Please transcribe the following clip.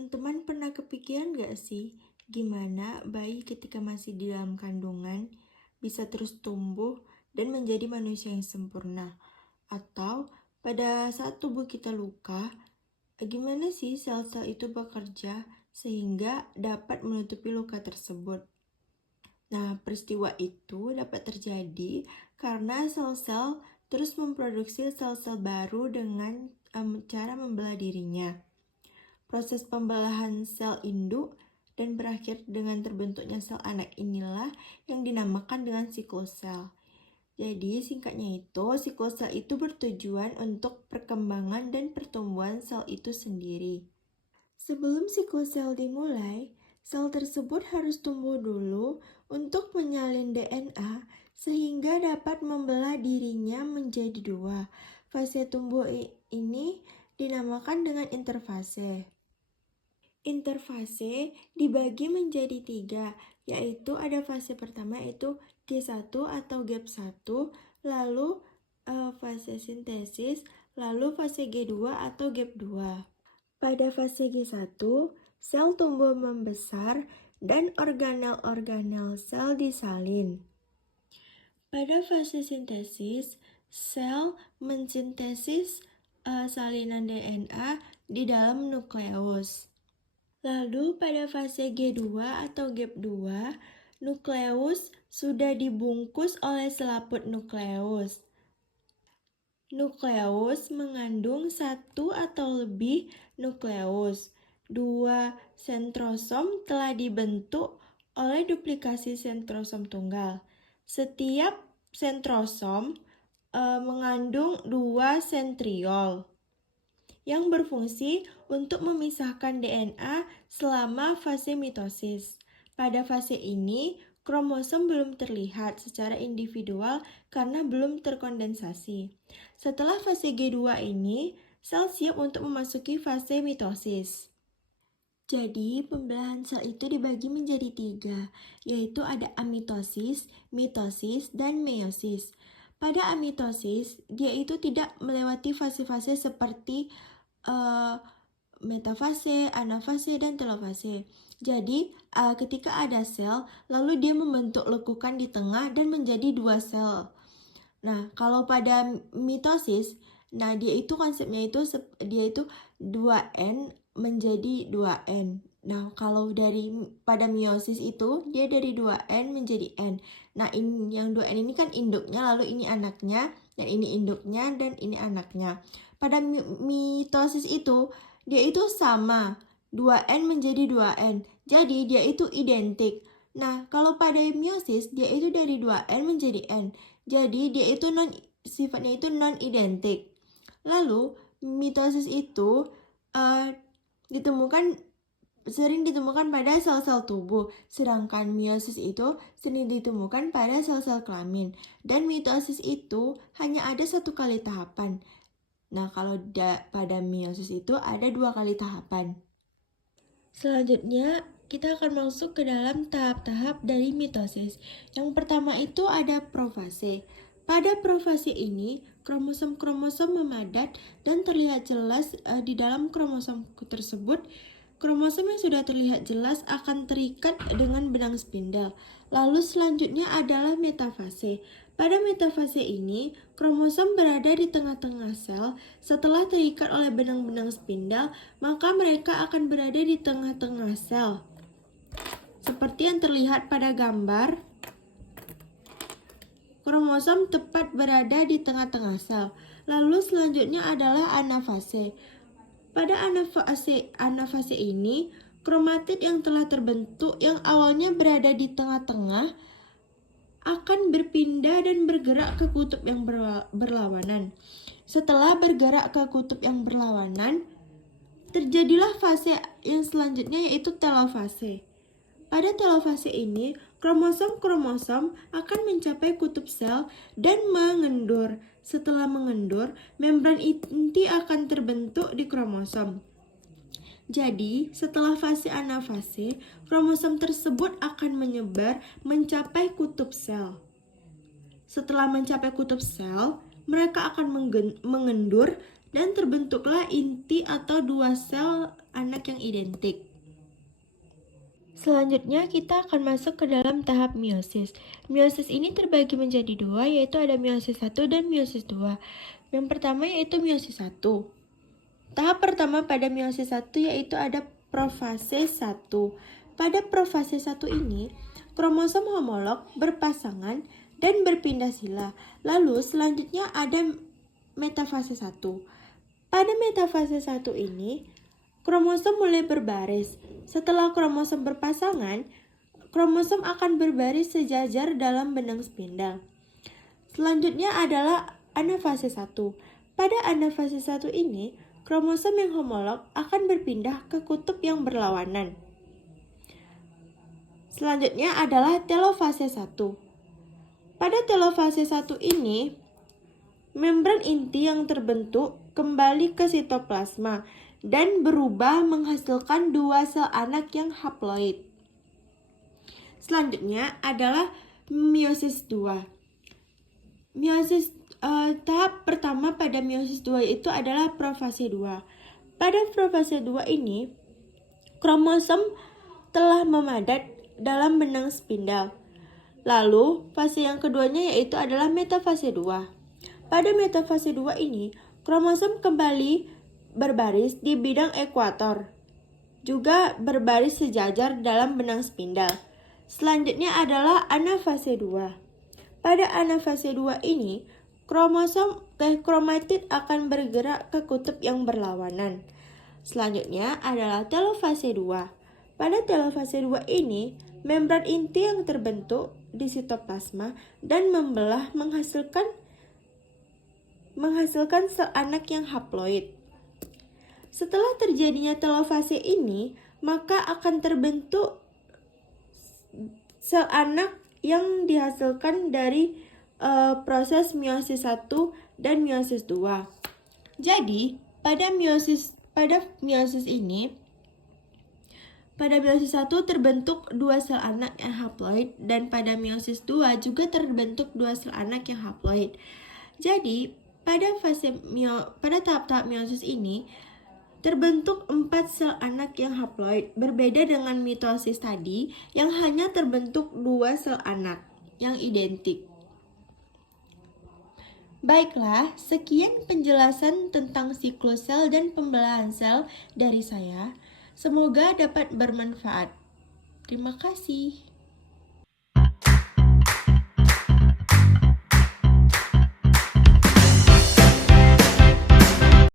Teman-teman pernah kepikiran gak sih gimana bayi ketika masih di dalam kandungan bisa terus tumbuh dan menjadi manusia yang sempurna? Atau pada saat tubuh kita luka, gimana sih sel-sel itu bekerja sehingga dapat menutupi luka tersebut? Nah, peristiwa itu dapat terjadi karena sel-sel terus memproduksi sel-sel baru dengan cara membelah dirinya. Proses pembelahan sel induk dan berakhir dengan terbentuknya sel anak inilah yang dinamakan dengan siklus sel. Jadi singkatnya itu, siklus sel itu bertujuan untuk perkembangan dan pertumbuhan sel itu sendiri. Sebelum siklus sel dimulai, sel tersebut harus tumbuh dulu untuk menyalin DNA sehingga dapat membelah dirinya menjadi dua. Fase tumbuh ini dinamakan dengan interfase. Interfase dibagi menjadi 3, yaitu ada fase pertama yaitu G1 atau gap 1, lalu fase sintesis, lalu fase G2 atau gap 2. Pada fase G1, sel tumbuh membesar dan organel-organel sel disalin. Pada fase sintesis, sel mensintesis salinan DNA di dalam nukleus. Lalu pada fase G2 atau gap 2, nukleus sudah dibungkus oleh selaput nukleus. Nukleus mengandung satu atau lebih nukleus. Dua sentrosom telah dibentuk oleh duplikasi sentrosom tunggal. Setiap sentrosom mengandung 2 sentriol yang berfungsi untuk memisahkan DNA selama fase mitosis. Pada fase ini, kromosom belum terlihat secara individual karena belum terkondensasi. Setelah fase G2 ini, sel siap untuk memasuki fase mitosis. Jadi, pembelahan sel itu dibagi menjadi 3, yaitu ada amitosis, mitosis, dan meiosis. Pada amitosis, dia itu tidak melewati fase-fase seperti metafase, anafase, dan telofase. Jadi, ketika ada sel, lalu dia membentuk lekukan di tengah dan menjadi 2 sel. Nah, kalau pada mitosis, dia itu konsepnya itu dia itu 2N menjadi 2N. Nah, kalau pada meiosis itu dia dari 2N menjadi N. Nah, yang 2N ini kan induknya, lalu ini anaknya, dan ini induknya, dan ini anaknya. Pada mitosis itu, dia itu sama, 2N menjadi 2N. Jadi, dia itu identik. Nah, kalau pada meiosis, dia itu dari 2N menjadi N. Jadi, dia itu sifatnya itu non-identik. Lalu, mitosis itu sering ditemukan pada sel-sel tubuh, sedangkan meiosis itu sering ditemukan pada sel-sel kelamin. Dan mitosis itu hanya ada 1 kali tahapan. Nah, kalau pada meiosis itu ada 2 kali tahapan. Selanjutnya, kita akan masuk ke dalam tahap-tahap dari mitosis. Yang pertama itu ada profase. Pada profase ini, kromosom-kromosom memadat dan terlihat jelas di dalam kromosom tersebut. Kromosom yang sudah terlihat jelas akan terikat dengan benang spindel. Lalu selanjutnya adalah metafase. Pada metafase ini, kromosom berada di tengah-tengah sel. Setelah terikat oleh benang-benang spindel, maka mereka akan berada di tengah-tengah sel. Seperti yang terlihat pada gambar, kromosom tepat berada di tengah-tengah sel. Lalu selanjutnya adalah anafase. Pada anafase ini, kromatid yang telah terbentuk yang awalnya berada di tengah-tengah akan berpindah dan bergerak ke kutub yang berlawanan. Setelah bergerak ke kutub yang berlawanan, terjadilah fase yang selanjutnya yaitu telofase. Pada telofase ini, kromosom-kromosom akan mencapai kutub sel dan mengendur. Setelah mengendur, membran inti akan terbentuk di kromosom. Jadi, setelah fase anafase, kromosom tersebut akan menyebar mencapai kutub sel. Setelah mencapai kutub sel, mereka akan mengendur dan terbentuklah inti atau dua sel anak yang identik. Selanjutnya kita akan masuk ke dalam tahap meiosis. Meiosis ini terbagi menjadi dua, yaitu ada meiosis 1 dan meiosis 2. Yang pertama yaitu meiosis 1. Tahap pertama pada meiosis 1 yaitu ada profase 1. Pada profase 1 ini, kromosom homolog berpasangan dan berpindah sila. Lalu selanjutnya ada metafase 1. Pada metafase 1 ini, kromosom mulai berbaris. Setelah kromosom berpasangan, kromosom akan berbaris sejajar dalam benang spindal. Selanjutnya adalah anafase 1. Pada anafase 1 ini, kromosom yang homolog akan berpindah ke kutub yang berlawanan. Selanjutnya adalah telofase 1. Pada telofase 1 ini, membran inti yang terbentuk kembali ke sitoplasma dan berubah menghasilkan dua sel anak yang haploid. Selanjutnya adalah meiosis 2. Tahap pertama pada meiosis 2 itu adalah profase 2. Pada profase 2 ini, kromosom telah memadat dalam benang spindal. Lalu, fase yang keduanya yaitu adalah metafase 2. Pada metafase 2 ini, kromosom kembali berbaris di bidang ekuator, juga berbaris sejajar dalam benang spindal. Selanjutnya adalah anafase 2. Pada anafase 2 ini, kromatid akan bergerak ke kutub yang berlawanan. Selanjutnya adalah telofase 2. Pada telofase 2 ini, membran inti yang terbentuk di sitoplasma dan membelah menghasilkan sel anak yang haploid. Setelah terjadinya telofase ini, maka akan terbentuk sel anak yang dihasilkan dari proses meiosis 1 dan meiosis 2. Jadi, pada meiosis 1 terbentuk dua sel anak yang haploid dan pada meiosis 2 juga terbentuk dua sel anak yang haploid. Jadi, pada tahap-tahap meiosis ini terbentuk 4 sel anak yang haploid, berbeda dengan mitosis tadi yang hanya terbentuk 2 sel anak yang identik. Baiklah, sekian penjelasan tentang siklus sel dan pembelahan sel dari saya. Semoga dapat bermanfaat. Terima kasih.